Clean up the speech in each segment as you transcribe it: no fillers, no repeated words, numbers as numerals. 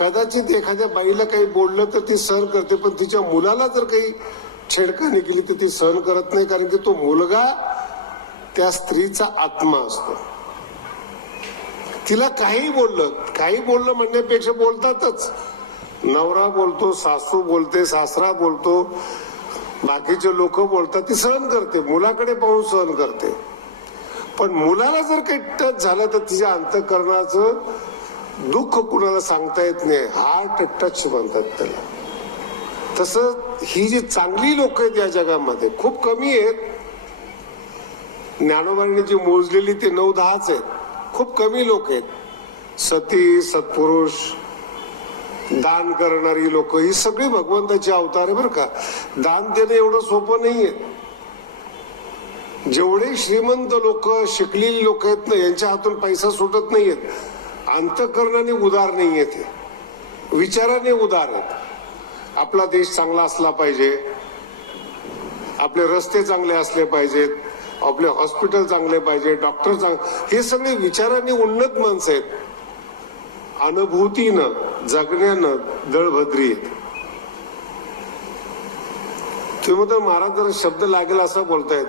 कदाचित एखाद्या बाईला काही बोललं तर ती सहन करते, पण तिच्या मुलाला जर काही छेडखानी केली तर ती सहन करत नाही, कारण की तो मुलगा त्या स्त्रीचा आत्मा असतो. तिला काही बोललं म्हणण्यापेक्षा बोलतातच. नवरा बोलतो, सासू बोलते, सासरा बोलतो, बाकीचे लोक बोलतात, ती सहन करते, मुलाकडे पाहून सहन करते. पण मुलाला जर काही टच झालं तर तिच्या अंतःकरणाचं दुःख कुणाला सांगता येत नाही. हार्ट टच म्हणतात त्याला. तसं ही जी चांगली लोक आहेत या जगामध्ये खूप कमी आहेत. ज्ञानोबांनी जी मोजलेली ते 9-10च आहेत. खूप कमी लोक आहेत. सती, सत्पुरुष, दान करणारी लोक, ही सगळी भगवंताची अवतार आहे बरं का. दान देणं एवढं सोपं नाहीये. जेवढे श्रीमंत लोक, शिकलेली लोक आहेत ना, यांच्या हातून पैसा सुटत नाहीयेत. अंतःकरणाने उदार नाहीये ते, विचाराने उदार आहेत. आपला देश चांगला असला पाहिजे, आपले रस्ते चांगले असले पाहिजेत, आपले हॉस्पिटल चांगले पाहिजे, डॉक्टर चांगले, हे सगळे विचाराने उन्नत माणसं आहेत. अनुभूतीनं, जगण्यानं दळभद्री आहेत. तुम्ही तर महाराज जरा शब्द लागेल असं बोलतायत.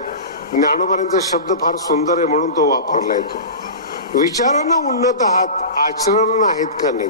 ज्ञानोबांचा शब्द फार सुंदर आहे म्हणून तो वापरलाय. तो विचारानं उन्नत आहात, आचरण आहेत का नाही.